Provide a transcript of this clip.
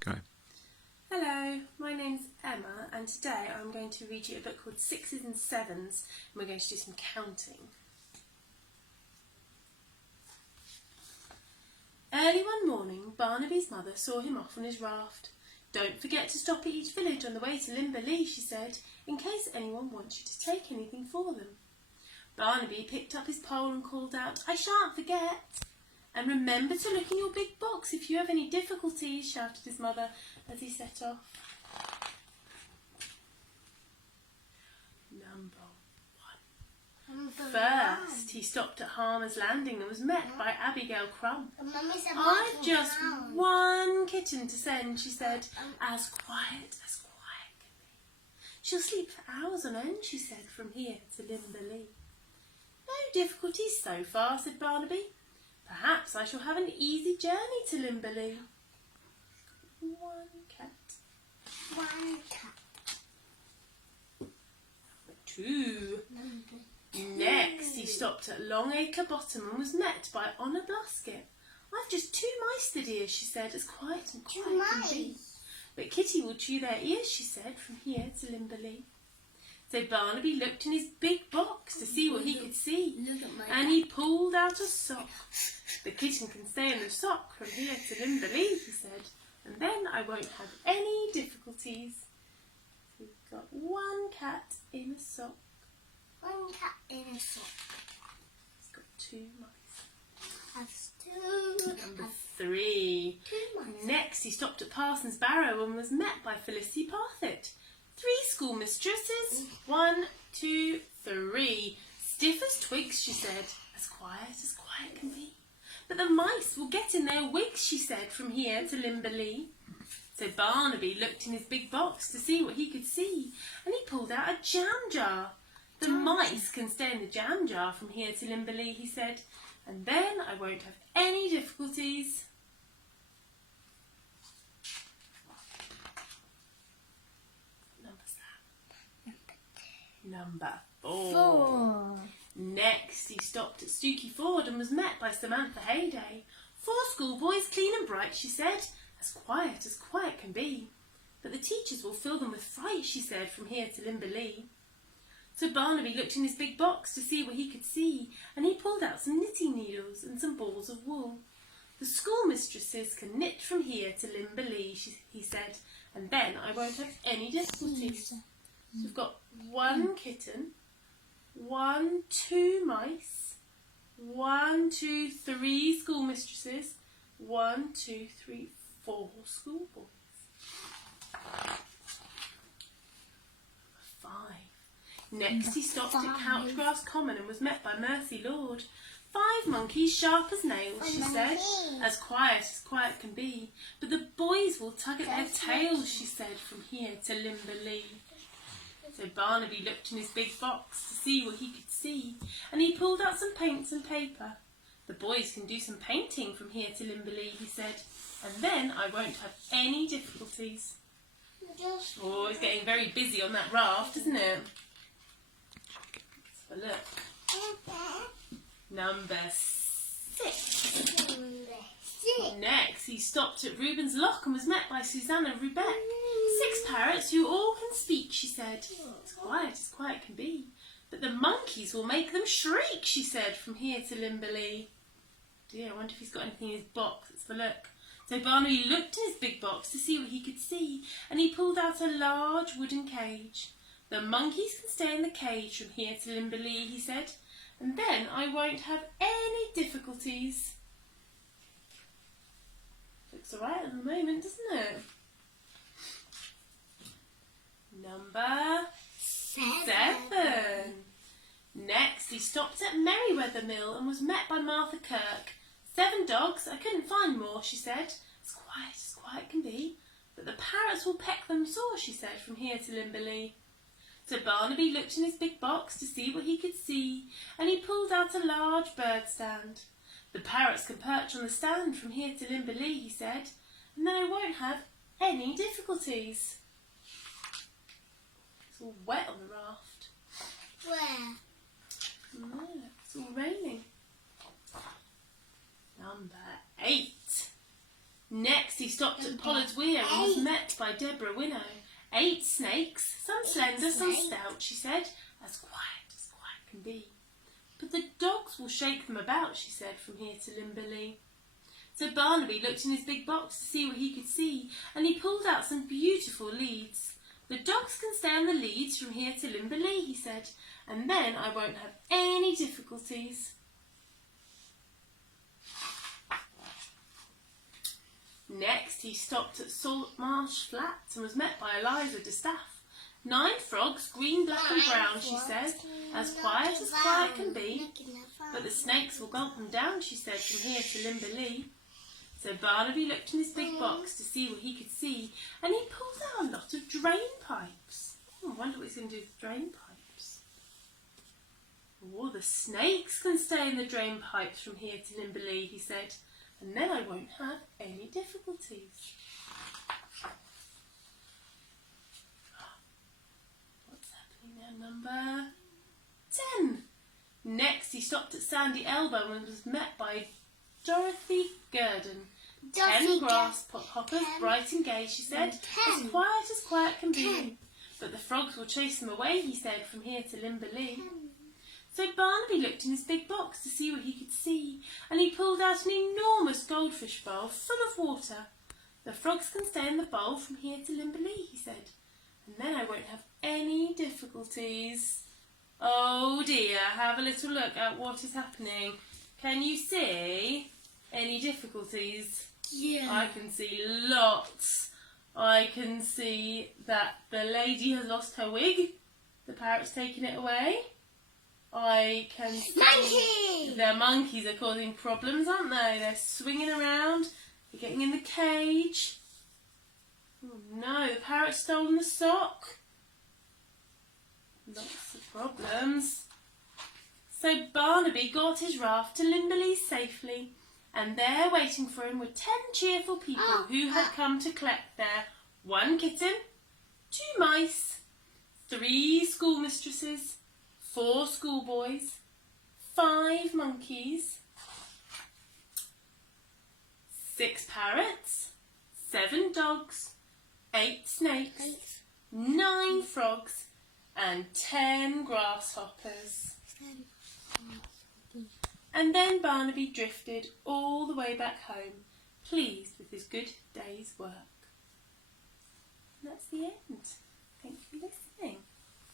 Go. Hello, my name's Emma and today I'm going to read you a book called Sixes and Sevens and we're going to do some counting. Early one morning, Barnaby's mother saw him off on his raft. "Don't forget to stop at each village on the way to Limberly," she said, "in case anyone wants you to take anything for them." Barnaby picked up his pole and called out, "I shan't forget." "And remember to look in your big box if you have any difficulties," shouted his mother as he set off. Number one. First, he stopped at Harmer's Landing and was met by Abigail Crump. "I've just one kitten to send," she said, as quiet can be. "She'll sleep for hours on end," she said, "from here to Limberly." "No difficulties so far," said Barnaby. "Perhaps I shall have an easy journey to Limberly." One cat. Two. Next, he stopped at Longacre Bottom and was met by Honor Blusket. "I've just 2 mice, the dear," she said, as quiet can be. "But Kitty will chew their ears," she said, "from here to Limberly." So Barnaby looked in his big box to see what he could see, and he pulled out a sock. "The kitten can stay in the sock from here to Limberly," he said, "and then I won't have any difficulties." So we've got one cat in a sock. One cat in a sock. He's got 2 mice. Has 2. Number 3. 2 mice. Next, he stopped at Parson's Barrow and was met by Felicity Parfitt. 3 schoolmistresses. 1, 2, 3. "Stiff as twigs," she said, as quiet can be. "But the mice will get in their wigs," she said, "from here to Limberly." So Barnaby looked in his big box to see what he could see, and he pulled out a jam jar. "The mice can stay in the jam jar from here to Limberly," he said, "and then I won't have any difficulties." Number 4. Next, he stopped at Stooky Ford and was met by Samantha Hayday. 4 schoolboys, clean and bright," she said, as quiet can be. "But the teachers will fill them with fright," she said, "from here to Limberly." So Barnaby looked in his big box to see what he could see, and he pulled out some knitting needles and some balls of wool. "The schoolmistresses can knit from here to Limberly," he said, "and then I won't have any difficulties." So we've got 1 kitten, 1, 2 mice, 1, 2, 3 schoolmistresses, 1, 2, 3, 4 schoolboys. 5. Next, he stopped at Couchgrass Common and was met by Mercy Lord. 5 monkeys, sharp as nails," she said, as quiet can be. "But the boys will tug at their tails," she said, "from here to Limberly." So Barnaby looked in his big box to see what he could see, and he pulled out some paints and paper. "The boys can do some painting from here to Limberly," he said, "and then I won't have any difficulties." Oh, it's getting very busy on that raft, isn't it? Let's have a look. Number 6. Next, he stopped at Reuben's Lock and was met by Susanna Rubeck. 6 parrots who all can speak," she said, as quiet can be. "But the monkeys will make them shriek," she said, "from here to Limberly." Dear, I wonder if he's got anything in his box. Let's have a look. So Barnaby looked in his big box to see what he could see, and he pulled out a large wooden cage. "The monkeys can stay in the cage from here to Limberly," he said, "and then I won't have any difficulties." Looks alright at the moment, doesn't it? Number 7. Next, he stopped at Merryweather Mill and was met by Martha Kirk. 7 dogs, I couldn't find more," she said, as quiet can be. "But the parrots will peck them sore," she said, "from here to Limberly." So Barnaby looked in his big box to see what he could see, and he pulled out a large bird stand. "The parrots can perch on the stand from here to Limberly," he said, "and then I won't have any difficulties." It's all wet on the raft. Where? No, it's all raining. Number 8. Next he stopped at Pollard's Weir and was met by Deborah Winnow. 8 snakes, some slender, some stout, she said, as quiet can be. But the dogs will shake them about, she said, from here to Limberly. So Barnaby looked in his big box to see what he could see, and he pulled out some beautiful leads. The dogs can stay on the leads from here to Limberly, he said, and then I won't have any difficulties. Next he stopped at Saltmarsh Flats and was met by Eliza Distaff. 9 frogs, green, black and brown, she said, as quiet can be. But the snakes will gulp them down, she said, from here to Limberly. So Barnaby looked in his big box to see what he could see, and he pulled out a lot of drain pipes. I wonder what he's going to do with drain pipes. Oh, the snakes can stay in the drain pipes from here to Limberly, he said, and then I won't have any difficulties. What's happening now? Number 10. Next he stopped at Sandy Elbow and was met by Dorothy Gurdon. 10 grass hoppers, bright and gay, she said, as quiet can be. But the frogs will chase them away, he said, from here to Limberly. So Barnaby looked in his big box to see what he could see, and he pulled out an enormous goldfish bowl full of water. The frogs can stay in the bowl from here to Limberly, he said, and then I won't have any difficulties. Oh dear, have a little look at what is happening. Can you see any difficulties? Yeah. I can see lots. I can see that the lady has lost her wig. The parrot's taken it away. I can see Monkey! the monkeys are causing problems, aren't they? They're swinging around. They're getting in the cage. Oh no, the parrot's stolen the sock. Lots of problems. So Barnaby got his raft to Limberly safely, and there waiting for him were 10 cheerful people who had come to collect their 1 kitten, 2 mice, 3 schoolmistresses, 4 schoolboys, 5 monkeys, 6 parrots, 7 dogs, 8 snakes, 9 frogs, and 10 grasshoppers. And then Barnaby drifted all the way back home, pleased with his good day's work. And that's the end. Thank you for listening.